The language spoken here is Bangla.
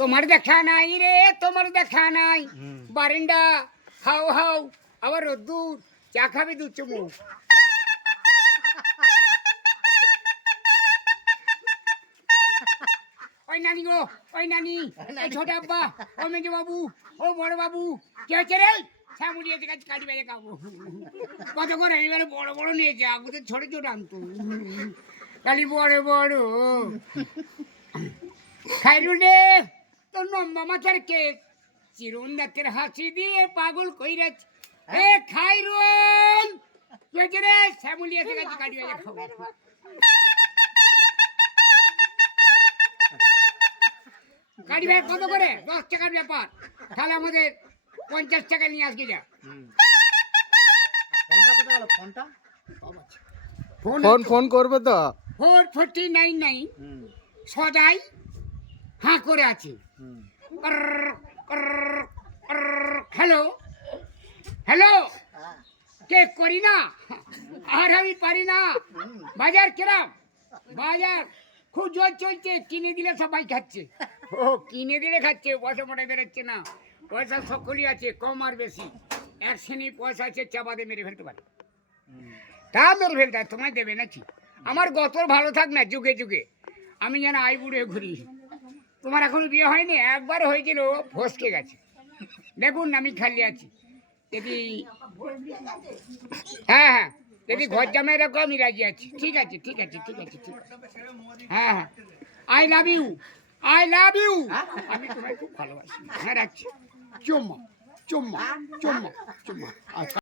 তোমার দেখা নাই রে, তোমার দেখা নাই। বারিন্দা হাও হাও, আবার রোদ্দুর, চা খাবি 2 চুমুক। ওই নানি গো, ওই নানি, এই ছোট আব্বা, ও মেজো বাবু, ও বড় বাবু, কে হচ্ছে রে? শ্যামুলি এসে কাছে কাটি বেজে খাবো। কত করে এবারে বড় বড় নিয়েছে, আগুতে ছোট ছোট আনতো। খালি বড় বড়। খাইরু রে, তোর লম্বা মাথার কেক, চিরুন দাঁতের হাসি দিয়ে পাগল কইরাছে। এ খাইরুন, কে হচ্ছে রে? শ্যামুলি এসে কাছে কাটি বেজে খাবো। কাটি ভাই কত করে? 10 টাকার ব্যাপার। তাহলে আমাদের 50 টাকা নিয়ে আসকে যা। ফোন করবে তো 4499 সদাই হাঁ করে আছে। হ্যালো হ্যালো, কে করি না আর আমি পারি না। বাজার কিরাম? বাজার খুব জোর চলছে, কিনে দিলে সবাই খাচ্ছে। ও কিনে দিলে খাচ্ছে, পয়সা মোটে বেরোচ্ছে না। পয়সা সকলই আছে, কম আর বেশি। এক শ্রেণী পয়সা আছে, চাপাতে মেরে ফেলতে পারে। তা মেরে ফেলতে হয়, তোমায় দেবে নাকি? আমার গতর ভালো থাক না, যুগে যুগে আমি যেন আই বুড়ে ঘুরি। তোমার এখনো বিয়ে হয়নি? একবার হয়েছিল, ফসকে গেছে। দেখুন আমি খালি আছি, যদি হ্যাঁ হ্যাঁ যদি ঘর জামাই রাখো আমি রাজি আছি। ঠিক আছে ঠিক আছে ঠিক আছে ঠিক আছে। হ্যাঁ হ্যাঁ, I love you, I love you. আমি তোমায় খুব ভালোবাসি। হ্যাঁ রাখছি। চুম্মা চুম্মা চুম্মা চুম্মা। আচ্ছা।